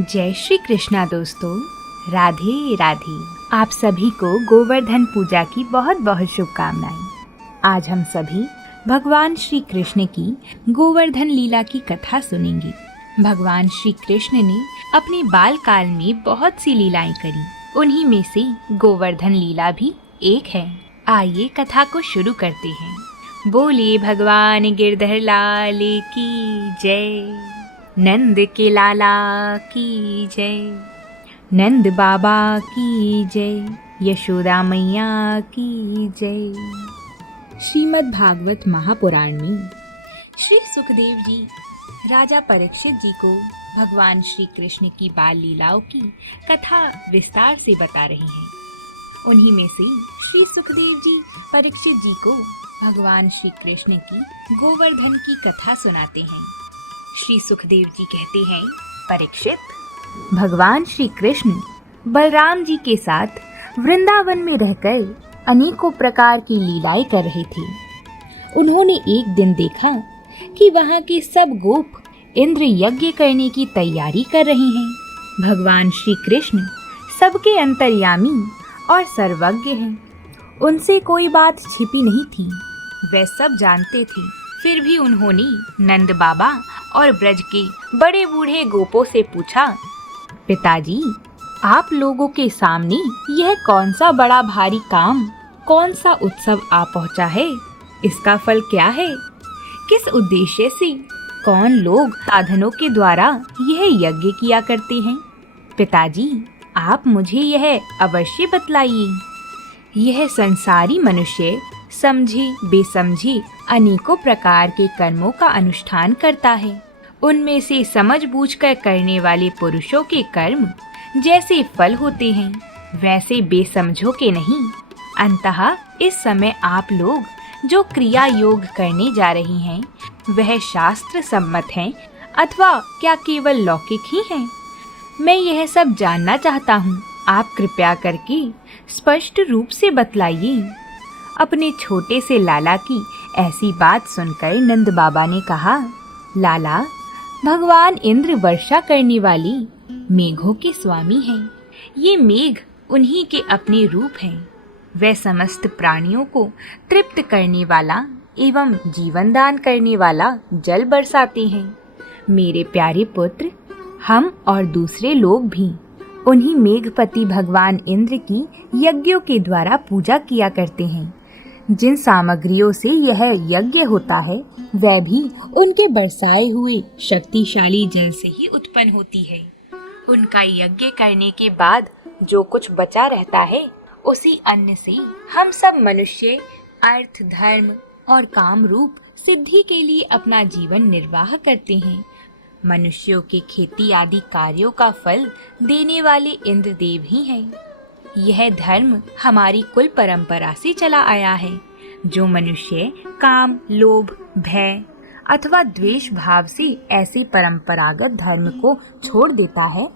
जय श्री कृष्णा दोस्तों, राधे राधे। आप सभी को गोवर्धन पूजा की बहुत बहुत शुभकामनाएं। आज हम सभी भगवान श्री कृष्ण की गोवर्धन लीला की कथा सुनेंगे। भगवान श्री कृष्ण ने अपने बाल काल में बहुत सी लीलाएं करी, उन्हीं में से गोवर्धन लीला भी एक है। आइए कथा को शुरू करते हैं। बोले भगवान गिरधर लाल की जय, नंद के लाला की जय, नंद बाबा की जय, यशोदा मैया की जय। श्रीमद् भागवत महापुराण में श्री सुखदेव जी राजा परीक्षित जी को भगवान श्री कृष्ण की बाल लीलाओं की कथा विस्तार से बता रहे हैं। उन्हीं में से श्री सुखदेव जी परीक्षित जी को भगवान श्री कृष्ण की गोवर्धन की कथा सुनाते हैं। श्री सुखदेव जी कहते हैं, परीक्षित, भगवान श्री कृष्ण बलराम जी के साथ वृंदावन में रहकर अनेकों प्रकार की लीलाएं कर रहे थे। उन्होंने एक दिन देखा कि वहां के सब गोप इंद्र यज्ञ करने की तैयारी कर रहे हैं। भगवान श्री कृष्ण सबके अंतर्यामी और सर्वज्ञ हैं। उनसे कोई बात छिपी नहीं थी, वे सब जानते थे। फिर भी उन्होंने नंद बाबा और ब्रज के बड़े बूढ़े गोपों से पूछा, पिताजी, आप लोगों के सामने यह कौन सा बड़ा भारी काम, कौन सा उत्सव आ पहुंचा है? इसका फल क्या है? किस उद्देश्य से कौन लोग साधनों के द्वारा यह यज्ञ किया करते हैं? पिताजी, आप मुझे यह अवश्य बतलाइए। यह संसारी मनुष्य समझे बेसमझे अनेकों प्रकार के कर्मों का अनुष्ठान करता है। उनमें से समझ बूझकर करने वाले पुरुषों के कर्म जैसे फल होते हैं, वैसे बेसमझों के नहीं। अंततः इस समय आप लोग जो क्रिया योग करने जा रही हैं, वह शास्त्र सम्मत हैं अथवा क्या केवल लौकिक ही हैं? मैं यह सब जानना चाहता हूँ। आप कृपया करके स्पष्ट रूप से बतलाइए। अपने छोटे से लाला की ऐसी बात सुनकर नंद बाबा ने कहा, लाला, भगवान इंद्र वर्षा करने वाली मेघों के स्वामी हैं। ये मेघ उन्हीं के अपने रूप हैं। वे समस्त प्राणियों को तृप्त करने वाला एवं जीवन दान करने वाला जल बरसाते हैं। मेरे प्यारे पुत्र, हम और दूसरे लोग भी उन्हीं मेघपति भगवान इंद्र की यज्ञों के द्वारा पूजा किया करते हैं। जिन सामग्रियों से यह यज्ञ होता है, वह भी उनके बरसाए हुए शक्तिशाली जल से ही उत्पन्न होती है। उनका यज्ञ करने के बाद जो कुछ बचा रहता है, उसी अन्न से हम सब मनुष्य अर्थ, धर्म और काम रूप सिद्धि के लिए अपना जीवन निर्वाह करते हैं। मनुष्यों के खेती आदि कार्यों का फल देने वाले इंद्रदेव ही हैं। यह धर्म हमारी कुल परंपरा से चला आया है। जो मनुष्य काम, लोभ, भय अथवा द्वेष भाव से ऐसे परंपरागत धर्म को छोड़ देता है,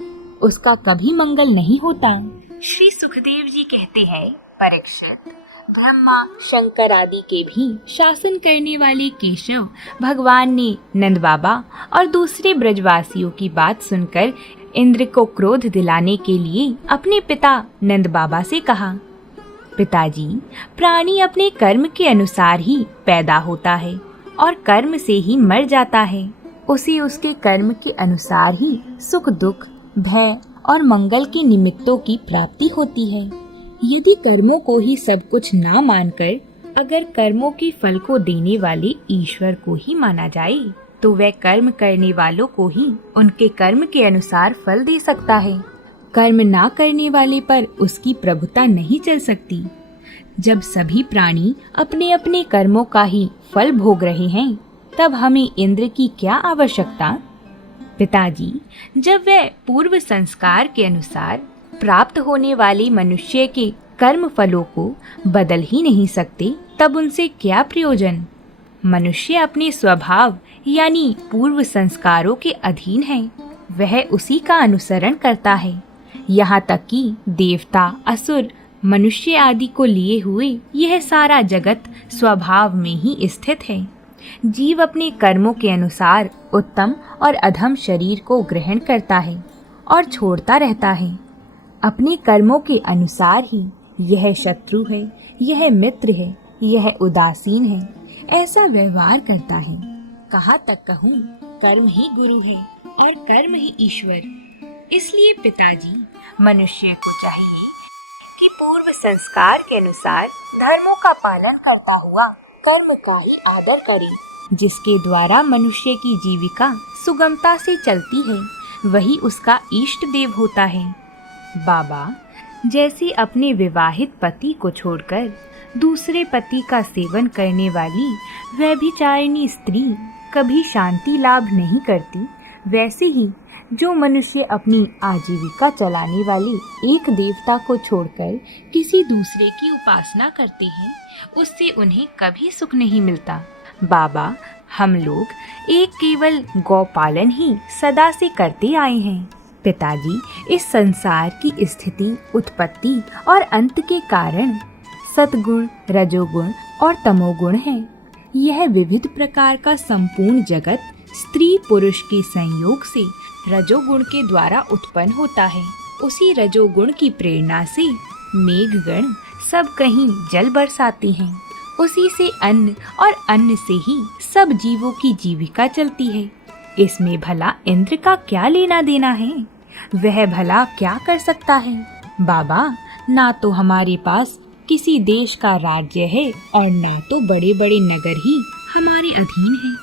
उसका कभी मंगल नहीं होता। श्री सुखदेव जी कहते हैं, परीक्षित, ब्रह्मा, शंकर आदि के भी शासन करने वाले केशव भगवान ने नंद बाबा और दूसरे ब्रजवासियों की बात सुनकर इंद्र को क्रोध दिलाने के लिए अपने पिता नंद बाबा से कहा, पिताजी, प्राणी अपने कर्म के अनुसार ही पैदा होता है और कर्म से ही मर जाता है। उसे उसके कर्म के अनुसार ही सुख दुख, भय और मंगल के निमित्तों की प्राप्ति होती है। यदि कर्मों को ही सब कुछ ना मानकर अगर कर्मों के फल को देने वाले ईश्वर को ही माना जाए, तो वह कर्म करने वालों को ही उनके कर्म के अनुसार फल दे सकता है। कर्म ना करने वाले पर उसकी प्रभुता नहीं चल सकती। जब सभी प्राणी अपने अपने कर्मों का ही फल भोग रहे हैं, तब हमें इंद्र की क्या आवश्यकता? पिताजी, जब वह पूर्व संस्कार के अनुसार प्राप्त होने वाले मनुष्य के कर्म फलों को बदल ही नहीं सकते, तब उनसे क्या प्रयोजन? मनुष्य अपने स्वभाव यानी पूर्व संस्कारों के अधीन है। वह उसी का अनुसरण करता है। यहाँ तक कि देवता, असुर, मनुष्य आदि को लिए हुए यह सारा जगत स्वभाव में ही स्थित है। जीव अपने कर्मों के अनुसार उत्तम और अधम शरीर को ग्रहण करता है और छोड़ता रहता है। अपने कर्मों के अनुसार ही यह शत्रु है, यह मित्र है, यह उदासीन है, ऐसा व्यवहार करता है। कहाँ तक कहूँ, कर्म ही गुरु है और कर्म ही ईश्वर। इसलिए पिताजी, मनुष्य को चाहिए कि पूर्व संस्कार के अनुसार धर्मों का पालन करता हुआ कर्म का ही आदर करे। जिसके द्वारा मनुष्य की जीविका सुगमता से चलती है, वही उसका इष्ट देव होता है। बाबा, जैसे अपने विवाहित पति को छोड़कर दूसरे पति का सेवन करने वाली व्यभिचारिणी स्त्री कभी शांति लाभ नहीं करती, वैसे ही जो मनुष्य अपनी आजीविका चलाने वाले एक देवता को छोड़कर किसी दूसरे की उपासना करते हैं, उससे उन्हें कभी सुख नहीं मिलता। बाबा, हम लोग एक केवल गौपालन ही सदा से करते आए हैं। पिताजी, इस संसार की स्थिति, उत्पत्ति और अंत के कारण सतगुण, रजोगुण और तमोगुण है। यह विविध प्रकार का संपूर्ण जगत स्त्री पुरुष के संयोग से रजोगुण के द्वारा उत्पन्न होता है। उसी रजोगुण की प्रेरणा से मेघगण सब कहीं जल बरसाते हैं। उसी से अन्न और अन्न से ही सब जीवों की जीविका चलती है। इसमें भला इंद्र का क्या लेना देना है? वह भला क्या कर सकता है? बाबा, ना तो हमारे पास किसी देश का राज्य है और ना तो बड़े बड़े नगर ही हमारे अधीन हैं।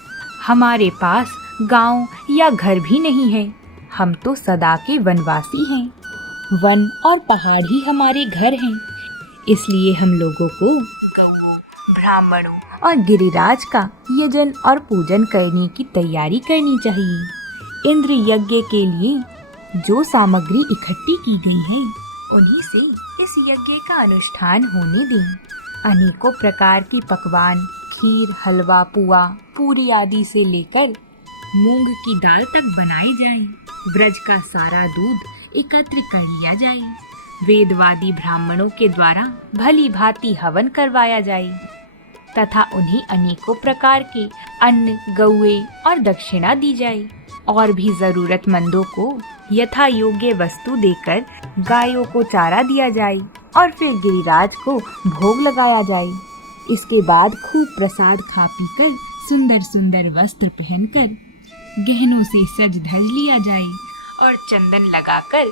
हमारे पास गांव या घर भी नहीं है। हम तो सदा के वनवासी हैं। वन और पहाड़ ही हमारे घर हैं। इसलिए हम लोगों को गौओं, ब्राह्मणों और गिरिराज का यजन और पूजन करने की तैयारी करनी चाहिए। इंद्र यज्ञ के लिए जो सामग्री इकट्ठी की गई है, उन्हीं से इस यज्ञ का अनुष्ठान होने दें। अनेकों प्रकार की पकवान, खीर, हलवा, पुआ, पूरी आदि से लेकर मूंग की दाल तक बनाई जाए। ब्रज का सारा दूध एकत्र कर लिया जाए। वेदवादी ब्राह्मणों के द्वारा भली भांति हवन करवाया जाए तथा उन्हें अनेकों प्रकार के अन्न, गौए और दक्षिणा दी जाए। और भी जरूरतमंदों को यथा योग्य वस्तु देकर गायों को चारा दिया जाए और फिर गिरिराज को भोग लगाया जाए। इसके बाद खूब प्रसाद खा पीकर सुंदर सुंदर वस्त्र पहनकर गहनों से सज धज लिया जाए और चंदन लगाकर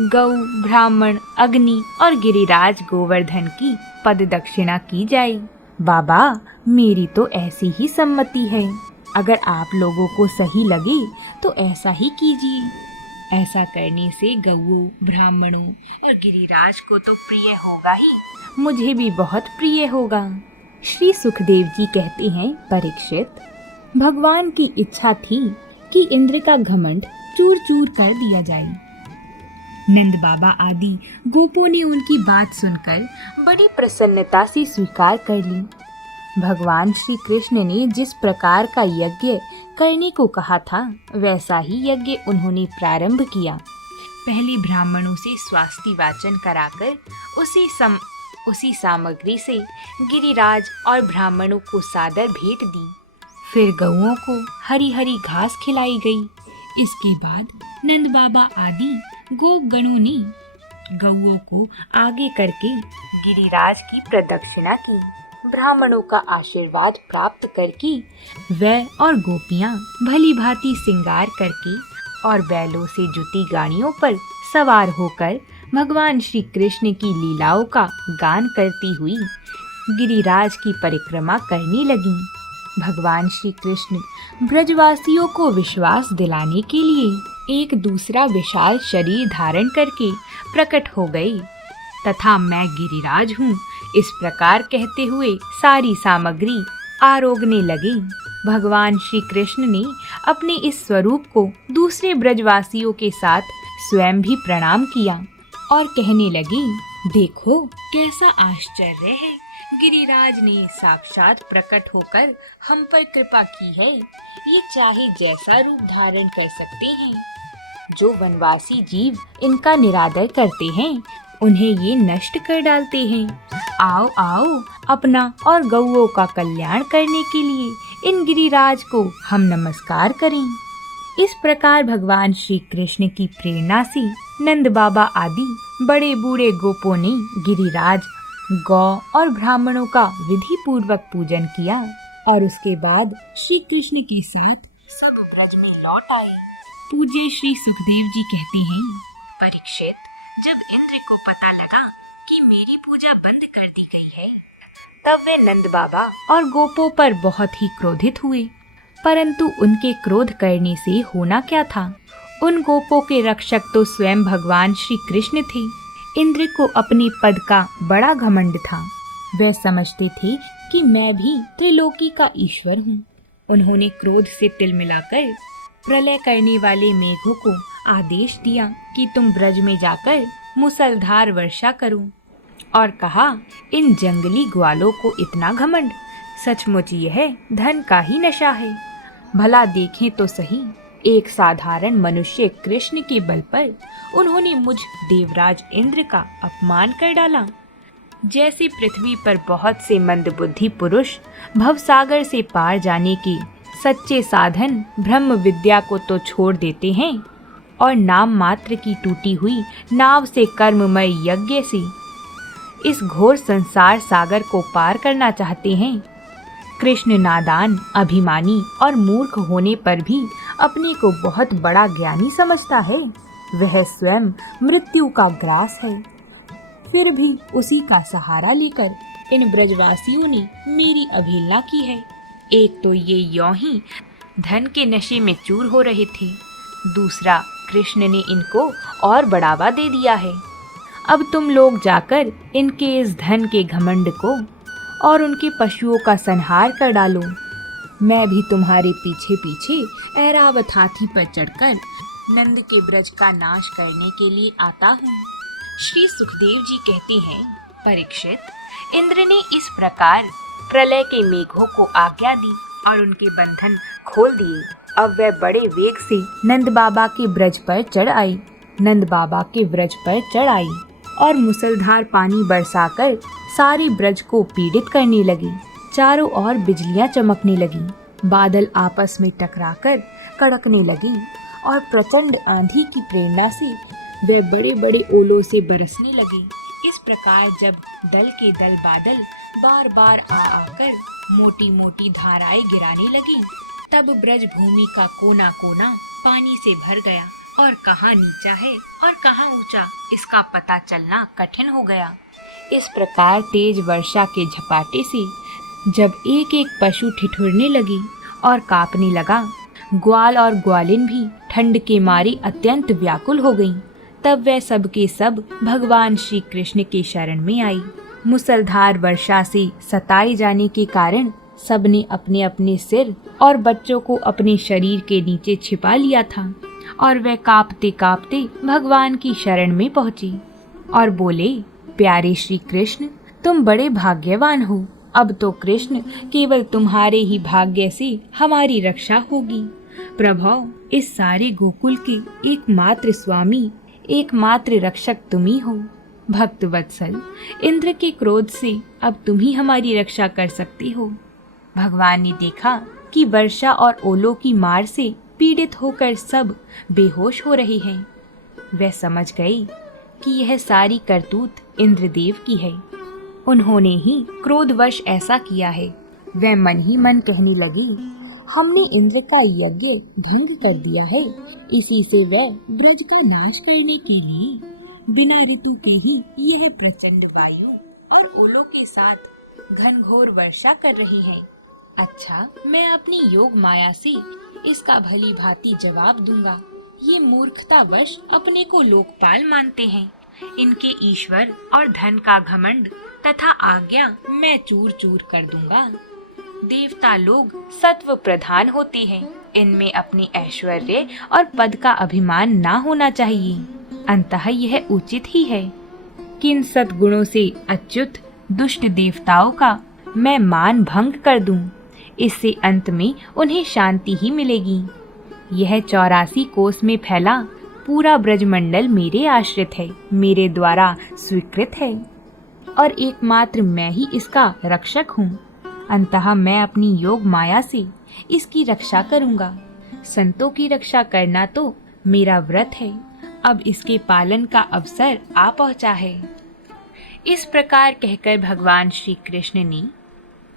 गौ, ब्राह्मण, अग्नि और गिरिराज गोवर्धन की पद दक्षिणा की जाए। बाबा, मेरी तो ऐसी ही सम्मति है। अगर आप लोगों को सही लगे तो ऐसा ही कीजिए। ऐसा करने से गौओं, ब्राह्मणों और गिरिराज को तो प्रिय होगा ही, मुझे भी बहुत प्रिय होगा। श्री सुखदेव जी कहते हैं, परीक्षित, भगवान की इच्छा थी कि इंद्र का घमंड चूर चूर कर दिया जाए। नंद बाबा आदि गोपों ने उनकी बात सुनकर बड़ी प्रसन्नता से स्वीकार कर ली। भगवान श्री कृष्ण ने जिस प्रकार का यज्ञ करने को कहा था, वैसा ही यज्ञ उन्होंने प्रारंभ किया। पहले ब्राह्मणों से स्वास्ति वाचन कराकर उसी सामग्री से गिरिराज और ब्राह्मणों को सादर भेंट दी। फिर गौओं को हरी हरी घास खिलाई गई। इसके बाद नंद बाबा आदि गोपगणों ने गौओं को आगे करके गिरिराज की प्रदक्षिणा की। ब्राह्मणों का आशीर्वाद प्राप्त करके वह और गोपियां भली भांति श्रृंगार करके और बैलों से जुटी गाड़ियों पर सवार होकर भगवान श्री कृष्ण की लीलाओं का गान करती हुई गिरिराज की परिक्रमा करने लगीं। भगवान श्री कृष्ण ब्रजवासियों को विश्वास दिलाने के लिए एक दूसरा विशाल शरीर धारण करके प्रकट हो गए तथा मैं गिरिराज हूँ, इस प्रकार कहते हुए सारी सामग्री आरोगने लगे। भगवान श्री कृष्ण ने अपने इस स्वरूप को दूसरे ब्रजवासियों के साथ स्वयं भी प्रणाम किया और कहने लगे, देखो कैसा आश्चर्य है, गिरिराज ने साक्षात प्रकट होकर हम पर कृपा की है। ये चाहे जैसा रूप धारण कर सकते हैं। जो वनवासी जीव इनका निरादर करते हैं, उन्हें ये नष्ट कर डालते हैं। आओ आओ, अपना और गौओं का कल्याण करने के लिए इन गिरिराज को हम नमस्कार करें। इस प्रकार भगवान श्री कृष्ण की प्रेरणा से नंद बाबा आदि बड़े बूढ़े गोपों ने गिरिराज, गौ और ब्राह्मणों का विधि पूर्वक पूजन किया और उसके बाद श्री कृष्ण के साथ सब ब्रज में लौट आए। पूज्य श्री सुखदेव जी कहते हैं, परीक्षित, जब इंद्र को पता लगा कि मेरी पूजा बंद कर दी गई है, तब वे नंद बाबा और गोपों पर बहुत ही क्रोधित हुए। परंतु उनके क्रोध करने से होना क्या था? उन गोपों के रक्षक तो स्वयं भगवान श्री कृष्ण थे। इंद्र को अपने पद का बड़ा घमंड था। वे समझते थे कि मैं भी त्रिलोकी का ईश्वर हूँ। उन्होंने क्रोध से तिलमिलाकर प्रलय करने वाले मेघों को आदेश दिया कि तुम ब्रज में जाकर मूसलधार वर्षा करो, और कहा, इन जंगली ग्वालों को इतना घमंड, सचमुच यह धन का ही नशा है। भला देखें तो सही, एक साधारण मनुष्य कृष्ण के बल पर उन्होंने मुझ देवराज इंद्र का अपमान कर डाला। जैसे पृथ्वी पर बहुत से मंदबुद्धि पुरुष भवसागर से पार जाने के सच्चे साधन ब्रह्म विद्या को तो छोड़ देते हैं और नाम मात्र की टूटी हुई नाव से कर्ममय यज्ञ से इस घोर संसार सागर को पार करना चाहते हैं। कृष्ण नादान, अभिमानी और मूर्ख होने पर भी अपने को बहुत बड़ा ज्ञानी समझता है। वह स्वयं मृत्यु का ग्रास है, फिर भी उसी का सहारा लेकर इन ब्रजवासियों ने मेरी अवहेलना की है। एक तो ये यों ही धन के नशे में चूर हो रहे थे, दूसरा कृष्ण ने इनको और बढ़ावा दे दिया है। अब तुम लोग जाकर इनके इस धन के घमंड को और उनके पशुओं का संहार कर डालो। मैं भी तुम्हारे पीछे पीछे ऐरावत हाथी पर चढ़कर नंद के ब्रज का नाश करने के लिए आता हूँ। श्री सुखदेव जी कहते हैं, परीक्षित, इंद्र ने इस प्रकार प्रलय के मेघों को आज्ञा दी और उनके बंधन खोल दिए। अब वह बड़े वेग से नंद बाबा के ब्रज पर चढ़ आई। नंद बाबा के ब्रज पर चढ़ आई और मुसलधार पानी बरसाकर सारे ब्रज को पीड़ित करने लगी। चारों ओर बिजलियां चमकने लगी, बादल आपस में टकराकर कड़कने लगी और प्रचंड आंधी की प्रेरणा से वे बड़े बड़े ओलों से बरसने लगी। इस प्रकार जब दल के दल बादल बार बार आकर मोटी मोटी धाराएं गिराने लगी, तब ब्रज भूमि का कोना कोना पानी से भर गया और कहाँ नीचा है और कहाँ ऊंचा इसका पता चलना कठिन हो गया। इस प्रकार तेज वर्षा के झपाटे से जब एक एक पशु ठिठुरने लगी और कांपने लगा, ग्वाल और ग्वालिन भी ठंड के मारे अत्यंत व्याकुल हो गईं। तब वह सब के सब भगवान श्री कृष्ण के शरण में आई। मुसलधार वर्षा से सताए जाने के कारण सबने अपने अपने सिर और बच्चों को अपने शरीर के नीचे छिपा लिया था और वह कांपते कांपते भगवान की शरण में पहुंची और बोले, प्यारे श्री कृष्ण, तुम बड़े भाग्यवान हो। अब तो कृष्ण केवल तुम्हारे ही भाग्य से हमारी रक्षा होगी। प्रभु, इस सारे गोकुल के एकमात्र स्वामी, एकमात्र रक्षक तुम ही हो। भक्त वत्सल, इंद्र के क्रोध से अब तुम ही हमारी रक्षा कर सकती हो। भगवान ने देखा कि वर्षा और ओलों की मार से पीड़ित होकर सब बेहोश हो रहे हैं। वे समझ गए कि यह सारी करतूत इंद्रदेव की है। उन्होंने ही क्रोधवश ऐसा किया है। वह मन ही मन कहने लगी, हमने इंद्र का यज्ञ भंग कर दिया है। इसी से वह ब्रज का नाश करने के लिए बिना ऋतु के ही यह प्रचंड वायु और ओलों के साथ घनघोर वर्षा कर रही है। अच्छा, मैं अपनी योग माया से इसका भली भांति जवाब दूंगा। ये मूर्खतावश अपने को लोकपाल मानते हैं। इनके ईश्वर और धन का घमंड तथा आज्ञा मैं चूर चूर कर दूंगा। देवता लोग सत्व प्रधान होते हैं। इनमें अपने ऐश्वर्य और पद का अभिमान ना होना चाहिए। अंततः यह उचित ही है कि इन सद्गुणों से अच्युत दुष्ट देवताओं का मैं मान भंग कर दूं। इससे अंत में उन्हें शांति ही मिलेगी। यह 84 कोस में फैला पूरा ब्रजमंडल मेरे आश्रित है, मेरे द्वारा स्वीकृत है और एकमात्र मैं ही इसका रक्षक हूँ। अंततः मैं अपनी योग माया से इसकी रक्षा करूँगा। संतों की रक्षा करना तो मेरा व्रत है, अब इसके पालन का अवसर आ पहुंचा है। इस प्रकार कहकर भगवान श्री कृष्ण ने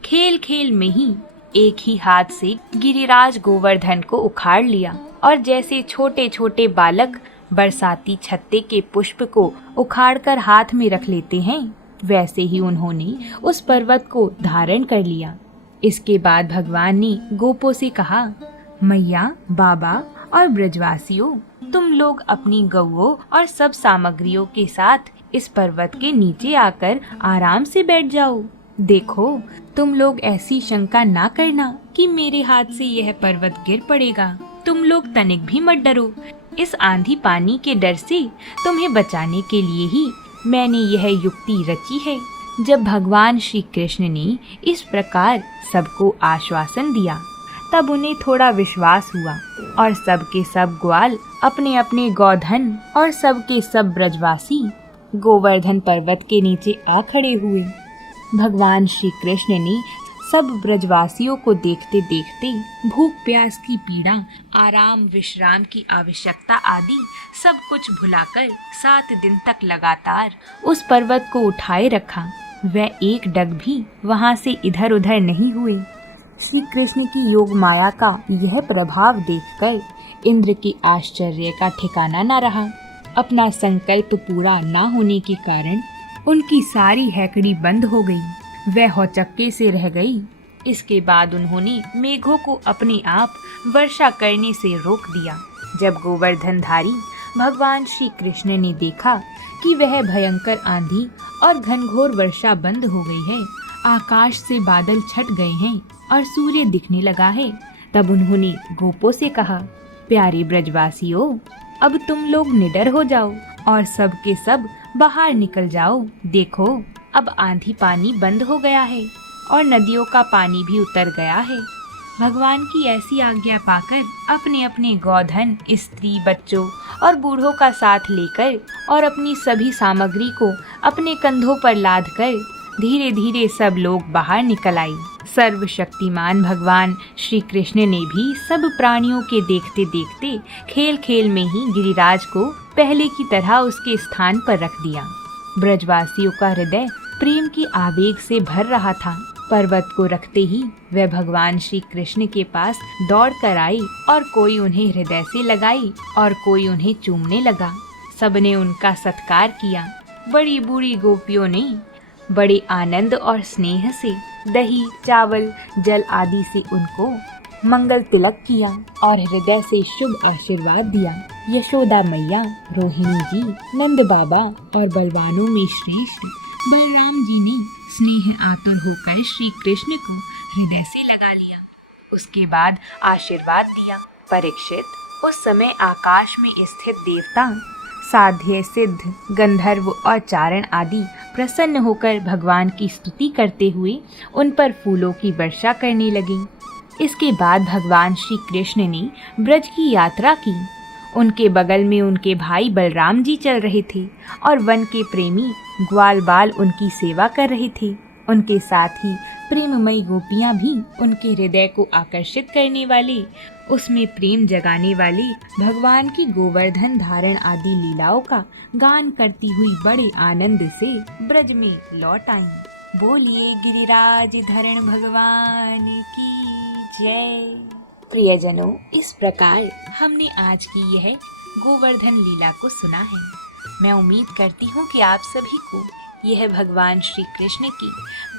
खेल खेल में ही एक ही हाथ से गिरिराज गोवर्धन को उखाड़ लिया, और जैसे छोटे छोटे बालक बरसाती छत्ते के पुष्प को उखाड़कर हाथ में रख लेते हैं, वैसे ही उन्होंने उस पर्वत को धारण कर लिया। इसके बाद भगवान ने गोपों से कहा, मैया, बाबा और ब्रजवासियों, तुम लोग अपनी गौओं और सब सामग्रियों के साथ इस पर्वत के नीचे आकर आराम से बैठ जाओ। देखो, तुम लोग ऐसी शंका ना करना कि मेरे हाथ से यह पर्वत गिर पड़ेगा। तुम लोग तनिक भी मत डरो। इस आंधी पानी के डर से तुम्हें बचाने के लिए ही मैंने यह युक्ति रची है। जब भगवान श्री कृष्ण ने इस प्रकार सबको आश्वासन दिया, तब उन्हें थोड़ा विश्वास हुआ और सब के सब ग्वाल अपने अपने गोधन और सब के सब ब्रजवासी गोवर्धन पर्वत के नीचे आ खड़े हुए। भगवान श्री कृष्ण ने सब ब्रजवासियों को देखते देखते भूख प्यास की पीड़ा, आराम विश्राम की आवश्यकता आदि सब कुछ भुलाकर 7 दिन तक लगातार उस पर्वत को उठाए रखा। वह एक डग भी वहां से इधर उधर नहीं हुए। श्री कृष्ण की योग माया का यह प्रभाव देखकर इंद्र के आश्चर्य का ठिकाना न रहा। अपना संकल्प पूरा न होने के कारण उनकी सारी हैकड़ी बंद हो गई, वह हौचक्के से रह गई। इसके बाद उन्होंने मेघों को अपने आप वर्षा करने से रोक दिया। जब गोवर्धनधारी भगवान श्री कृष्ण ने देखा कि वह भयंकर आंधी और घनघोर वर्षा बंद हो गई है, आकाश से बादल छट गए हैं और सूर्य दिखने लगा है, तब उन्होंने गोपों से कहा, प्यारे ब्रजवासियों, अब तुम लोग निडर हो जाओ और सब के सब बाहर निकल जाओ। देखो, अब आंधी पानी बंद हो गया है और नदियों का पानी भी उतर गया है। भगवान की ऐसी आज्ञा पाकर अपने अपने गोधन, स्त्री, बच्चों और बूढ़ों का साथ लेकर और अपनी सभी सामग्री को अपने कंधों पर लादकर धीरे धीरे सब लोग बाहर निकल आई। सर्वशक्तिमान भगवान श्री कृष्ण ने भी सब प्राणियों के देखते देखते खेल खेल में ही गिरिराज को पहले की तरह उसके स्थान पर रख दिया। ब्रजवासियों का हृदय प्रेम की आवेग से भर रहा था। पर्वत को रखते ही वह भगवान श्री कृष्ण के पास दौड़ कर आई और कोई उन्हें हृदय से लगाई और कोई उन्हें चूमने लगा। सबने उनका सत्कार किया। बड़ी बूढ़ी गोपियों ने बड़े आनंद और स्नेह से दही, चावल, जल आदि से उनको मंगल तिलक किया और हृदय से शुभ आशीर्वाद दिया। यशोदा मैया, रोहिणी जी, नंद बाबा और बलवानों में श्रेष्ठ बलराम जी ने स्नेह आतुर होकर श्री कृष्ण को हृदय से लगा लिया। उसके बाद आशीर्वाद दिया। परीक्षित, उस समय आकाश में स्थित देवता, साध्य, सिद्ध, गंधर्व और चारण आदि प्रसन्न होकर भगवान की स्तुति करते हुए उन पर फूलों की वर्षा करने लगे। इसके बाद भगवान श्री कृष्ण ने ब्रज की यात्रा की। उनके बगल में उनके भाई बलराम जी चल रहे थे और वन के प्रेमी ग्वाल बाल उनकी सेवा कर रहे थे। उनके साथ ही प्रेममयी गोपियां भी उनके हृदय को आकर्षित करने वाले, उसमें प्रेम जगाने वाले भगवान की गोवर्धन धारण आदि लीलाओं का गान करती हुई बड़े आनंद से ब्रज में लौट आई। बोलिए गिरिराज धरण भगवान की जय। प्रियजनों, इस प्रकार हमने आज की यह गोवर्धन लीला को सुना है। मैं उम्मीद करती हूँ कि आप सभी को यह भगवान श्री कृष्ण की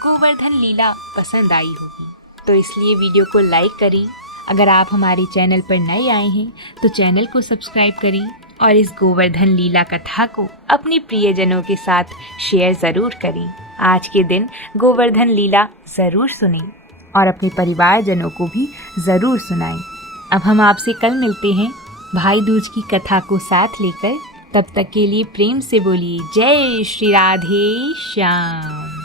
गोवर्धन लीला पसंद आई होगी। तो इसलिए वीडियो को लाइक करें। अगर आप हमारे चैनल पर नए आए हैं तो चैनल को सब्सक्राइब करें और इस गोवर्धन लीला कथा को अपने प्रियजनों के साथ शेयर ज़रूर करें। आज के दिन गोवर्धन लीला ज़रूर सुनें और अपने परिवारजनों को भी ज़रूर सुनाएं। अब हम आपसे कल मिलते हैं भाई दूज की कथा को साथ लेकर। तब तक के लिए प्रेम से बोलिए जय श्री राधे श्याम।